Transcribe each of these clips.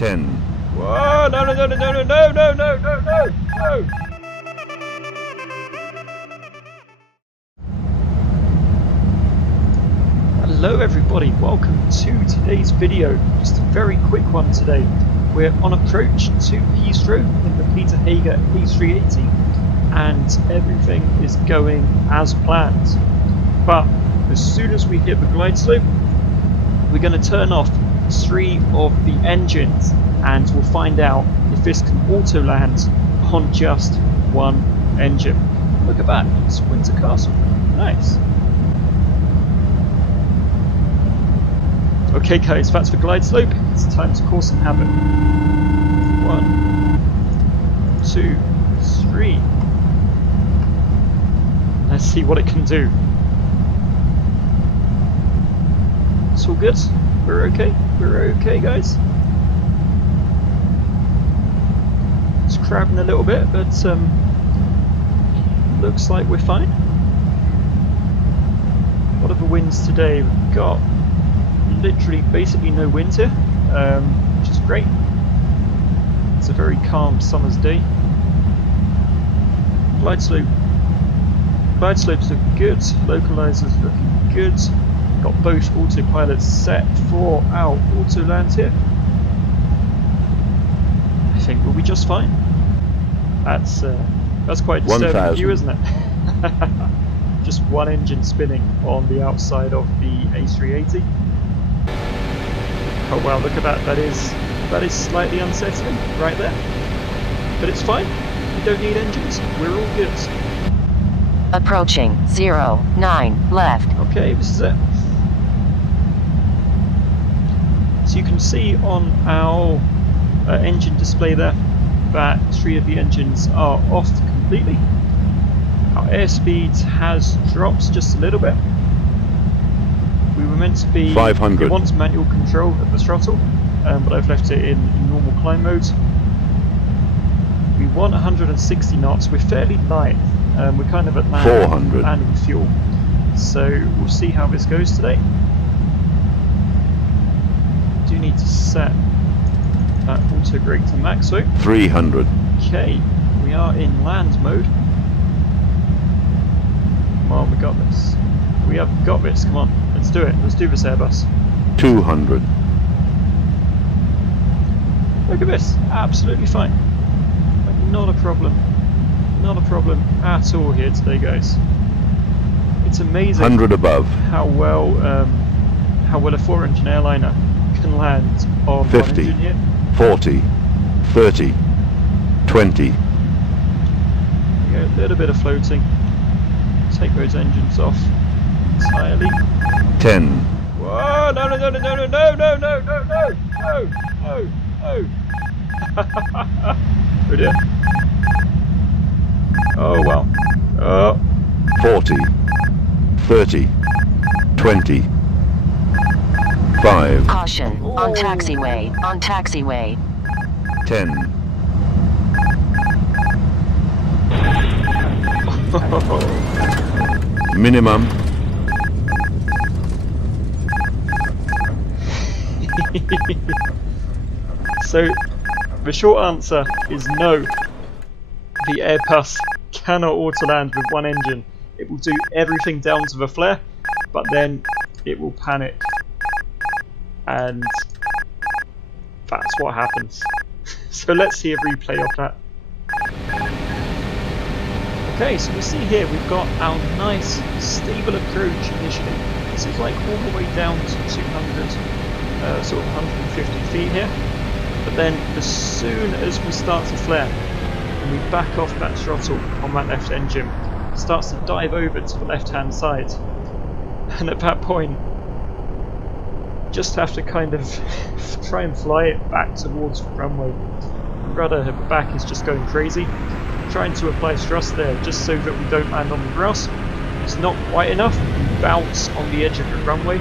10. Whoa, no, no, no, no, no, no, no, no, no, no, no, no. Hello everybody, welcome to today's video. Just a very quick one today. We're on approach to Heathrow in the Peter Hager A380 and everything is going as planned. But as soon as we hit the glide slope, we're going to turn off 3 of the engines and we'll find out if this can auto land on just one engine. Look at that, it's Windsor Castle. Nice. Okay guys, that's the glide slope. It's time to cause some havoc. 1, 2, 3. Let's see what it can do. It's all good. We're okay. We're okay, guys. It's crabbing a little bit, but looks like we're fine. What are the winds today? We've got literally basically no wind here, which is great. It's a very calm summer's day. Glide slope. Glide slopes look good. Localizers looking good. Got both autopilots set for our auto land here. I think we'll be just fine. That's quite a disturbing view, isn't it? Just one engine spinning on the outside of the A380. Oh wow, look at that. That is slightly unsettling right there. But it's fine. We don't need engines. We're all good. Approaching 09 left. Okay, this is it. So you can see on our engine display there that 3 of the engines are off completely. Our airspeed has dropped just a little bit. We were meant to be 500. It wants manual control at the throttle, but I've left it in normal climb mode. We want 160 knots. We're fairly light. We're kind of at 400 landing fuel. So we'll see how this goes today. Do need to set that auto brake to max though. 300. Okay, we are in land mode. Come on, we got this. We have got this, come on, let's do it. Let's do this, Airbus. 200. Look at this, absolutely fine. Like, not a problem. Not a problem at all here today, guys. It's amazing 100 above. how well a 4-engine airliner can land on 50, one engine here. 40, 30, 20. A little bit of floating. Take those engines off entirely. 10. Whoa! No! No! No! No! No! No! No! No! No! No! No! No! Oh dear! Oh wow! Oh! 40, 30, 20. 5. Caution, on taxiway, on taxiway. 10. Minimum. So, the short answer is no. The Airbus cannot auto-land with one engine. It will do everything down to the flare, but then it will panic. And that's what happens. So let's see a replay of that. Okay, so we see here we've got our nice stable approach initially. This is like all the way down to 200, sort of 150 feet here. But then as soon as we start to flare and we back off that throttle on that left engine, it starts to dive over to the left hand side. And at that point, just have to kind of try and fly it back towards the runway. The rudder at the back is just going crazy. Trying to apply thrust there just so that we don't land on the grass. It's not quite enough. We bounce on the edge of the runway.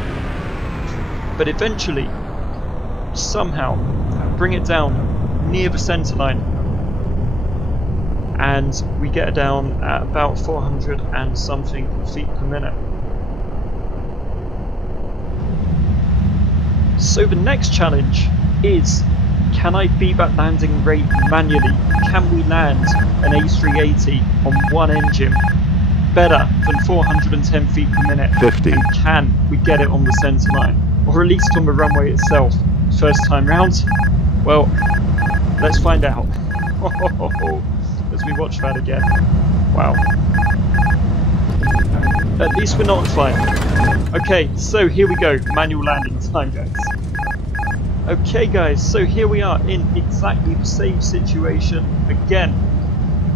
But eventually, somehow, bring it down near the centre line. And we get down at about 400 and something feet per minute. So the next challenge is Can I beat that landing rate manually? Can we land an A380 on one engine better than 410 feet per minute? 50. And can we get it on the centre line? Or at least on the runway itself, first time round? Well, let's find out. As we watch that again. Wow. At least we're not on fire. Okay, so here we go. Manual landing time, guys. Okay, guys, so here we are in exactly the same situation again.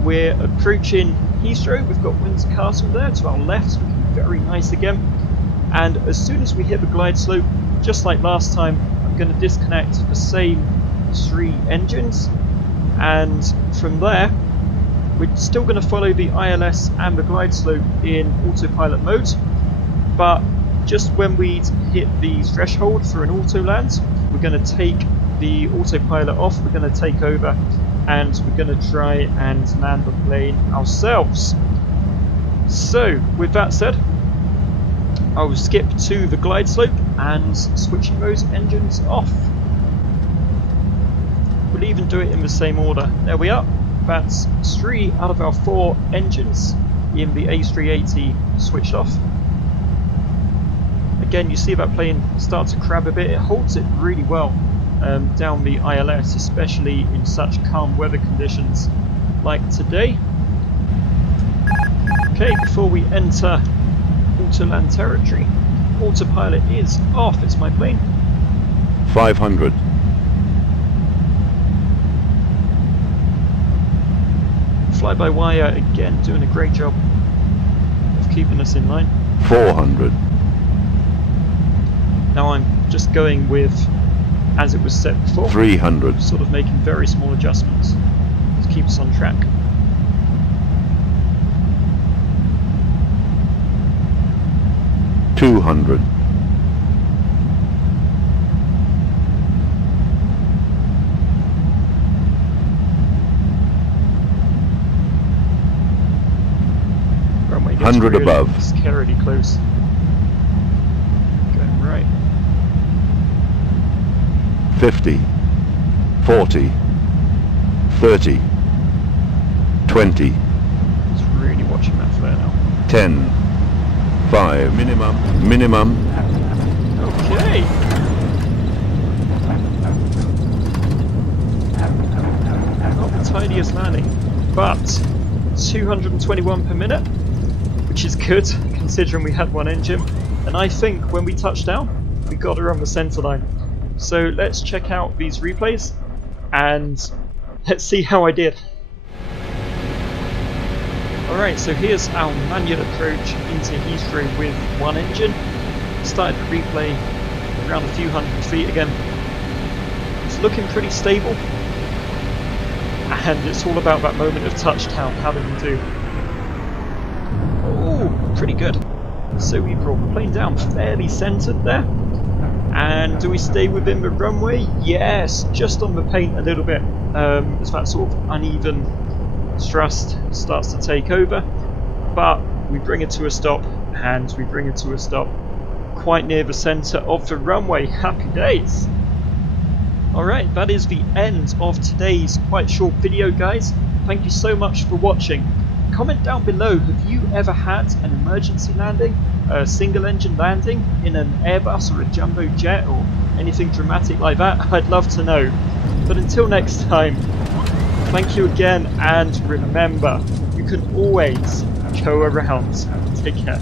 We're approaching Heathrow. We've got Windsor Castle there to our left, looking very nice again. And as soon as we hit the glide slope, just like last time, I'm going to disconnect the same 3 engines. And from there, we're still going to follow the ILS and the glide slope in autopilot mode. But just when we'd hit the threshold for an auto land, we're going to take the autopilot off, we're going to take over, and we're going to try and land the plane ourselves. So, with that said, I'll skip to the glide slope and switching those engines off. We'll even do it in the same order. There we are. That's 3 out of our 4 engines in the A380 switched off. Again, you see that plane start to crab a bit. It holds it really well down the ILS, especially in such calm weather conditions like today. Okay, before we enter Autoland territory, autopilot is off. It's my plane. 500. Fly-by-wire again, doing a great job of keeping us in line. 400. Now I'm just going with as it was set before. 300. Sort of making very small adjustments to keep us on track. $200. Runway gets 100 really above. scarily close. Going right. 50, 40, 30, 20, Just really watching that flare now. 10, 5, minimum, Okay. Not the tidiest landing, but 221 per minute, which is good considering we had 1 engine. And I think when we touched down, we got her on the centre line. So let's check out these replays and let's see how I did. Alright, so here's our manual approach into Heathrow with 1 engine. Started the replay around a few hundred feet again. It's looking pretty stable. And it's all about that moment of touchdown. How did we do? Oh, pretty good. So we brought the plane down fairly centred there. And do we stay within the runway? Yes, just on the paint a little bit. As that sort of uneven thrust starts to take over. But we bring it to a stop, and we bring it to a stop quite near the centre of the runway. Happy days! Alright, that is the end of today's quite short video, guys. Thank you so much for watching. Comment down below, have you ever had an emergency landing, a single engine landing in an Airbus or a jumbo jet or anything dramatic like that? I'd love to know. But until next time, thank you again, and remember, you can always go around. Take care.